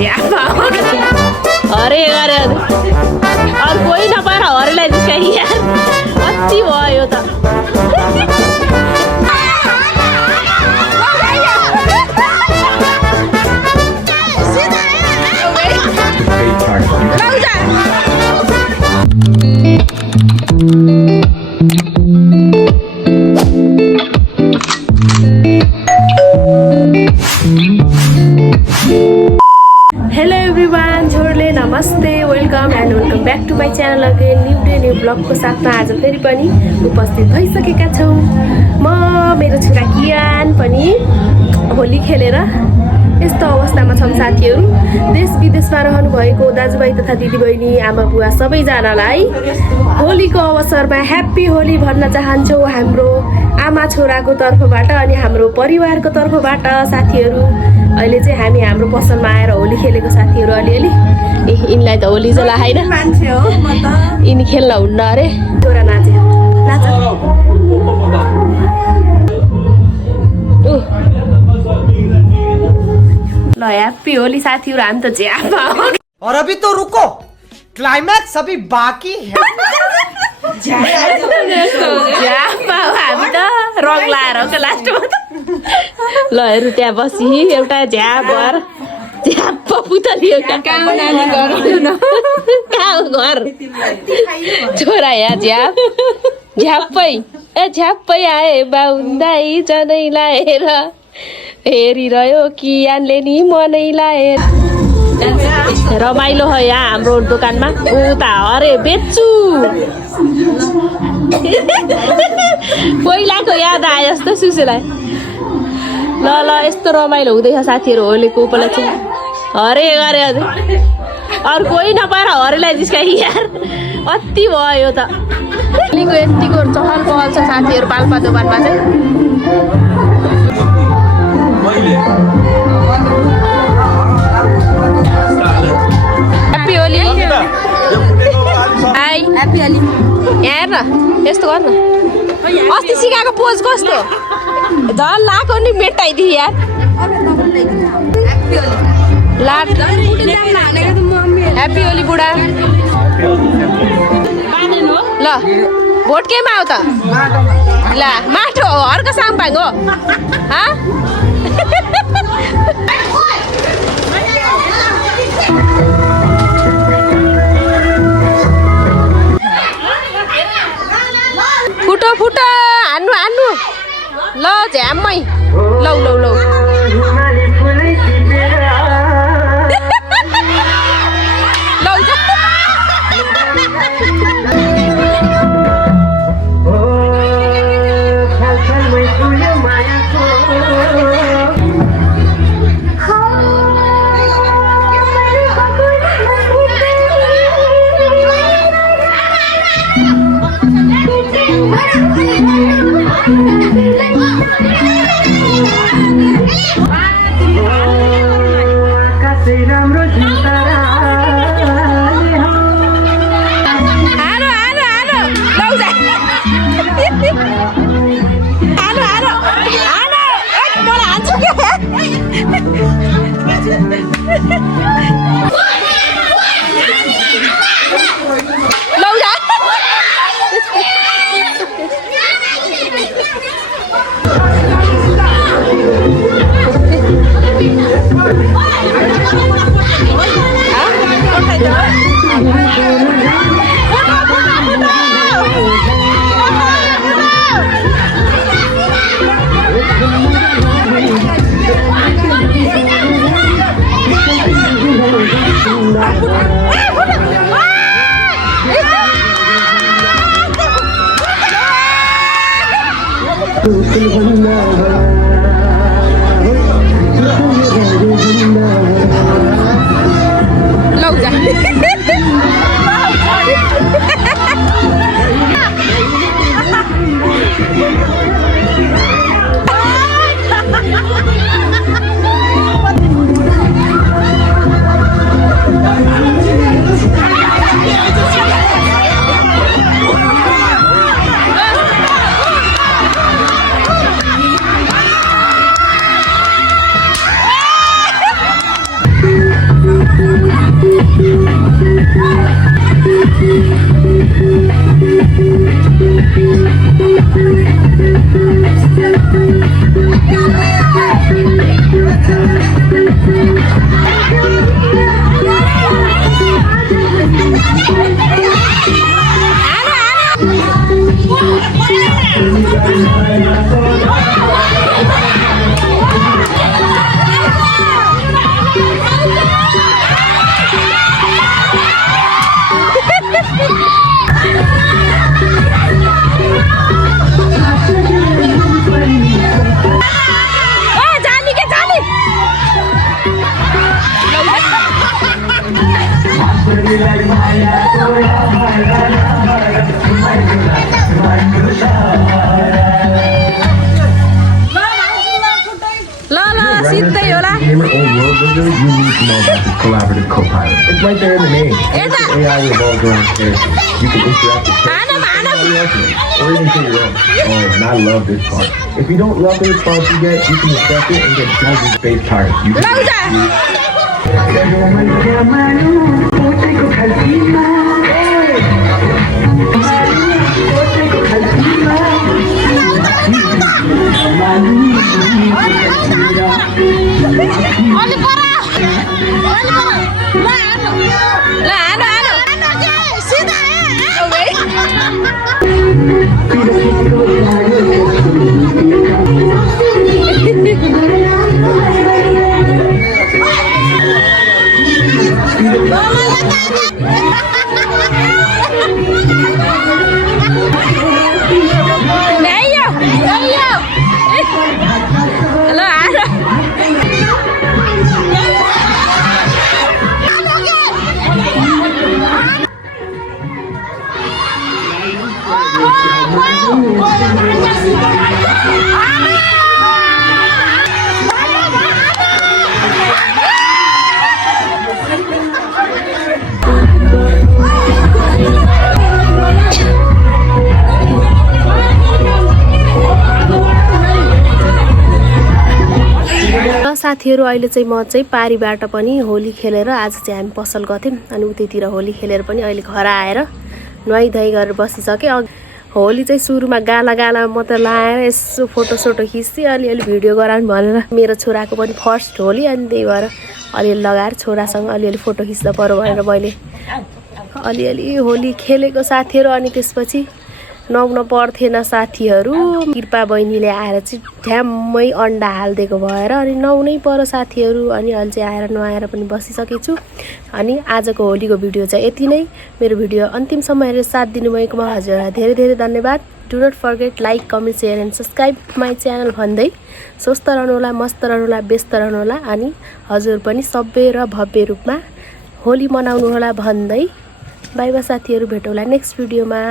ज्यापा अरे अरे अरू कोही नपाएर हरेलाई जिस्काइ यार कति भयो त हेलो एभ्रिवान छोडले नमस्ते welcome and welcome back to my channel again new day new ब्लगको साथमा आज फेरि पनि उपस्थित भइसकेका छौँ म मेरो छोरा कियान पनि होली खेलेर यस्तो अवस्थामा छौँ साथीहरू देश विदेशमा रहनुभएको दाजुभाइ तथा दिदीबहिनी आमा बुवा सबैजनालाई होलीको अवसरमा ह्याप्पी होली भन्न चाहन्छौँ हाम्रो आमा छोराको तर्फबाट अनि हाम्रो परिवारको तर्फबाट साथीहरू अहिले चाहिँ हामी हाम्रो पसलमा आएर होली खेलेको साथीहरू अलिअलि यिनलाई त होली चाहिँ लाएन मान्छे हो म त यिनी खेल्न हुन्न अरे छोरा नाचे नाच ल ह्याप्पी होली साथीहरू हामी त ज्यापा और अभी तो रुको क्लाइमैक्स अभी बाकी है ज्यापा हामी त रङ लाएर हो लास्टमा त ल हेर्नु त्यहाँ बसी एउटा झ्याप भएर झ्याप पुतलियो कहाँ घर छोरा यहाँ झ्याप झ्याप्पै झ्याप्पै आए बाहुन्दाई जनै लाएर हेरिरह्यो कियानले नि मनै लाएर रमाइलो हो यहाँ हाम्रो दोकानमा उता अरे बेच्छु पहिलाको याद आयो जस्तो सुसेलाई ल ल यस्तो रमाइलो हुँदैछ साथीहरू होलीको उपलक्ष्य हरे गरे अरू कोही नपाएर हरेलाई जिस्काइ यार कति भयो त होलीको यतिको चहल पहल छ साथीहरू पाल्पा दोकानमा चाहिँ happy Holi high happy Holi यहाँ हेर न यस्तो गर न अस्ति सिकाएको पोज कस्तो झन् लाएको नि मेटाइदियो यार ह्याप्पी होली बुढा ल भोट केमा आऊ त ल माटो हो अर्को साम्पाङ हो फुटो फुटो हान्नु हान्नु ल झ्याम्मै लौ लौ लौ Gamer or world builder, you need to know about this collaborative co-pilot. It's right there in the name. It's the AI revolves around characters. You can interact with characters or even create your own. Oh, and I love this part. If you don't love the response you get, you can accept it and get dozens of space pirates. You साथीहरु अहिले चाहिँ म चाहिँ पारीबाट पनि होली खेलेर आज चाहिँ हामी पसल गथ्यौं अनि उतैतिर होली खेलेर पनि अहिले घर आएर नुहाई धुवाई गरेर बसिसके। होली चाहिँ सुरुमा गाला गाला म त लाएर यसो फोटो सोटो खिच्दै अलिअलि भिडियो गराउँ भनेर मेरो छोराको पनि फर्स्ट होली अनि त्यही भएर अलिअलि लगाएर छोरासँग अलिअलि फोटो खिच्दा पर्यो भनेर मैले अलिअलि होली खेलेको साथीहरु। अनि त्यसपछि नुहाउन पर्थेन साथीहरु, कृपा बहिनीले आएर चाहिँ ठ्याम्मै अन्डा हाल्दिएको भएर अनि नुहाउनै पर्यो साथीहरु। अनि अहिले चाहिँ आएर नुहाएर पनि बसिसकेछु। अनि आजको होलीको भिडियो चाहिँ यति नै। मेरो भिडियो अन्तिमसम्म हेरेर साथ दिनुभएकोमा हजुरलाई धेरै धेरै धन्यवाद। Do not forget like comment share and subscribe my channel भन्दै स्वस्थ रहनुहोला, मस्त रहनुहोला, व्यस्त रहनुहोला अनि हजुर पनि सभ्य र भव्य रूपमा होली मनाउनुहोला भन्दै बाइ बाइ साथीहरु, भेटौँला नेक्स्ट भिडियोमा।